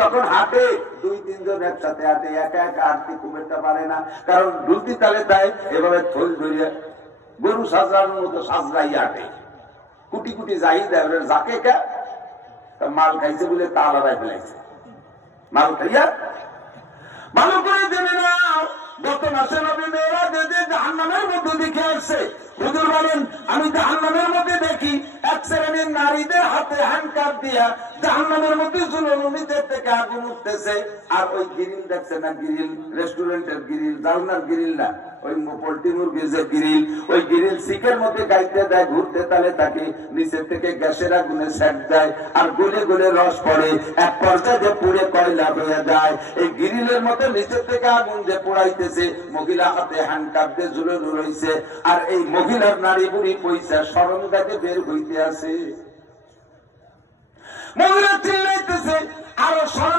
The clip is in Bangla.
যখন হাঁটে 2-3 জন একসাথে হাঁটে, একা একা হাঁটতে খুব একটা পারে না, কারণ দুলতি তালে তাই এভাবে থল ধরিয়া গরু সাজরানোর মতো সাজরাই হাঁটে, কুটি কুটি যাই দেয় যাকে কা মাল খাইছে বলে তা আলাদাই ফেলাইছে, মাল খাইয়া ভালো করে জেনে নাও। গত মাসে নবী মেয়েরাজে যে জাহান্নামের মধ্যে দেখে আসছে, হুজুর বলেন আমি জাহান্নামের মধ্যে দেখি এক শ্রেণীর নারীদের হাতে হ্যান্ডকাপ দিয়া জাহান্নামের মধ্যে ঝুলনো নিচের থেকে আগুন উঠতেছে। আর ওই গ্রিল দেখছে না, গ্রিল রেস্টুরেন্টের গ্রিল, জালনার গ্রিল না, ওই পোল্ট্রি মুরগির যে গ্রিল, ওই গ্রিল শিকের মধ্যে গাইতে দেয়, ঘুরতে তালে তাকে নিচের থেকে গ্যাসের আগুনে সেট দেয়, আর গলে গলে রস পড়ে, এক পর্যায়ে যে পুড়ে কয়লা হয়ে যায়। এই গ্রিলের মতো নিচের থেকে আগুন যে পোড়াইতেছে, মহিলা হাতে হ্যান্ডকাপ দিয়ে ঝুলানো রয়েছে, আর এই মহিলার নারী বুড়ি পয়সা সরম গাছে বের হইতে আছে। মহিলা চিল্লাইতেছে, আরো সরম